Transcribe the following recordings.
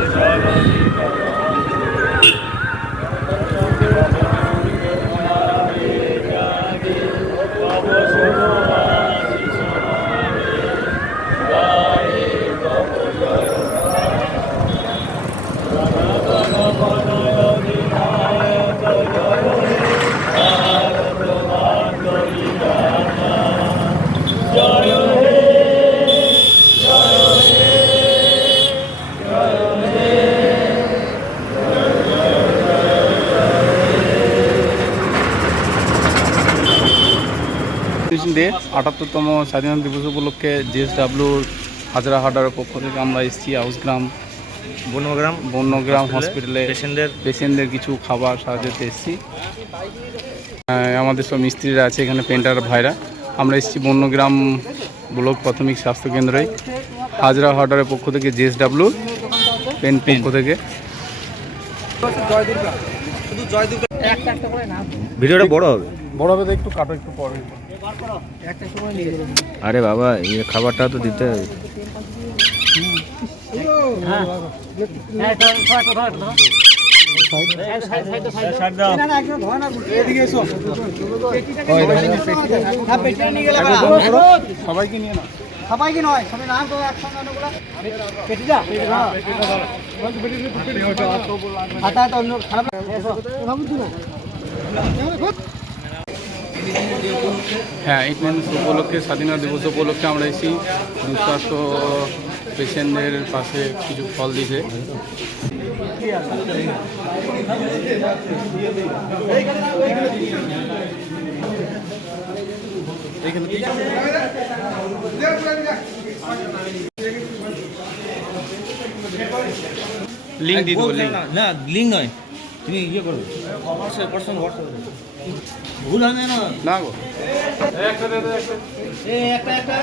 Senhor. দে আটাত্তরতম স্বাধীনতা দিবস উপলক্ষে জিএসডাব্লিউর হাজরা হাটার পক্ষ থেকে আমরা এসেছি হাউসগ্রাম বনগ্রাম বন্যগ্রাম হসপিটালে পেশেন্টদের পেশেন্টদের কিছু খাবার সাহায্য এসেছি। আহ, আমাদের সব মিস্ত্রিরা আছে এখানে পেন্টার ভাইরা। আমরা এসেছি বন্যগ্রাম ব্লক প্রাথমিক স্বাস্থ্য কেন্দ্রে হাজরা হাটারের পক্ষ থেকে জিএসডাব্লিউ পেন পক্ষ থেকে। ভিডিওটা বড় হবে বড় হবে তো একটু কাটো একটু পরে আরে বাবা এই খাবারটা তো দিতে হবে সবাইকে নিয়ে না সবাইকে নয়, সবাই নাম একসঙ্গে তো খারাপ হ্যাঁ উপলক্ষে, স্বাধীনতা দিবস উপলক্ষে আমরা এসেছি। দুঃস্বাস্থ্য পেশেন্টদের পাশে কিছু ফল দিতে লিঙ্ক দিয়ে দেবো লিঙ্ক না লিঙ্ক নয়। তুমি ইয়ে করো। হোয়াটসঅ্যাপ ভুল হয় না না। গো। এই একটা একটা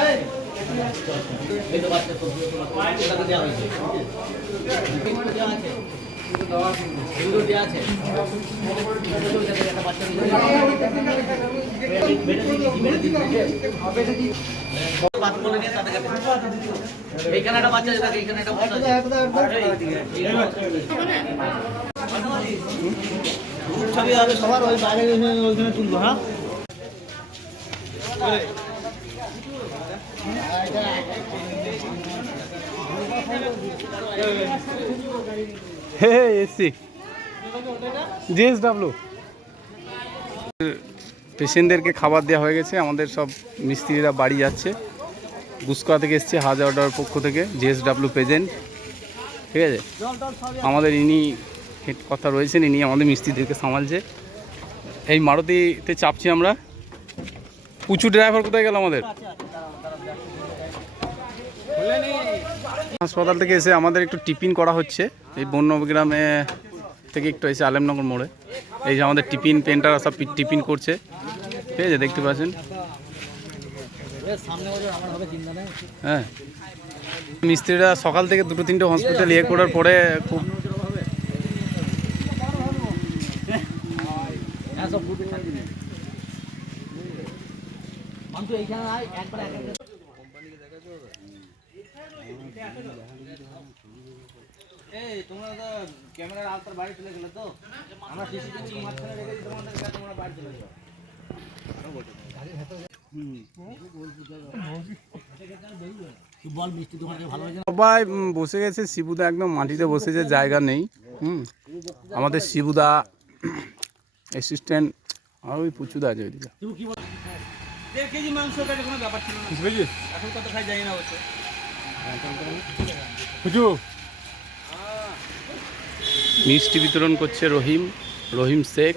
এইখানে একটা বাচ্চা আছে এইখানে ছবি হবে সবার ওই বাইরে ওইখানে তুলবো হ্যাঁ হে এসছি জিএসডাব্লিউ পেশেন্টদেরকে খাবার দেওয়া হয়ে গেছে, আমাদের সব মিস্ত্রিরা বাড়ি যাচ্ছে। গুসকরা থেকে এসছে হাজার অর্ডার পক্ষ থেকে জিএসডাব্লিউ প্রেজেন্ট ঠিক আছে? আমাদের ইনি হেড কথা রয়েছেন, ইনি আমাদের মিস্ত্রিদেরকে সামালছে। এই মারুতিতে চাপছি আমরা। পুচু ড্রাইভার কোথায় গেল আমাদের? হাসপাতাল থেকে এসে আমাদের একটু টিফিন করা হচ্ছে। এই বন্যগ্রামে থেকে একটু এসে আলেমনগর মোড়ে। এই যে আমাদের টিফিন পেন্টার সব টিফিন করছে। ঠিক আছে দেখতে পাচ্ছেন। হ্যাঁ। মিস্ত্রিরা সকাল থেকে দুটো তিনটে হসপিটাল ইয়ে করার পরে খুব এই তোমরা তো ক্যামেরার আওতার বাড়ি চলে গেলে তো? আমরা সিসিটিভি মাঝখানে রেখে দিই তোমাদের কাছে তোমরা বাড়ি চলে যাও। সবাই বসে গেছে শিবুদা একদম মাটিতে বসেছে জায়গা নেই। হুম। আমাদের শিবুদা অ্যাসিস্ট্যান্ট আর ওই পুচুদা আছে ওইদিকে। দেড় কেজি মাংস কোনো ব্যাপার ছিল না। এখন কত খাই জানি না অবশ্য। পুচু মিষ্টি বিতরণ করছে রহিম রহিম শেখ।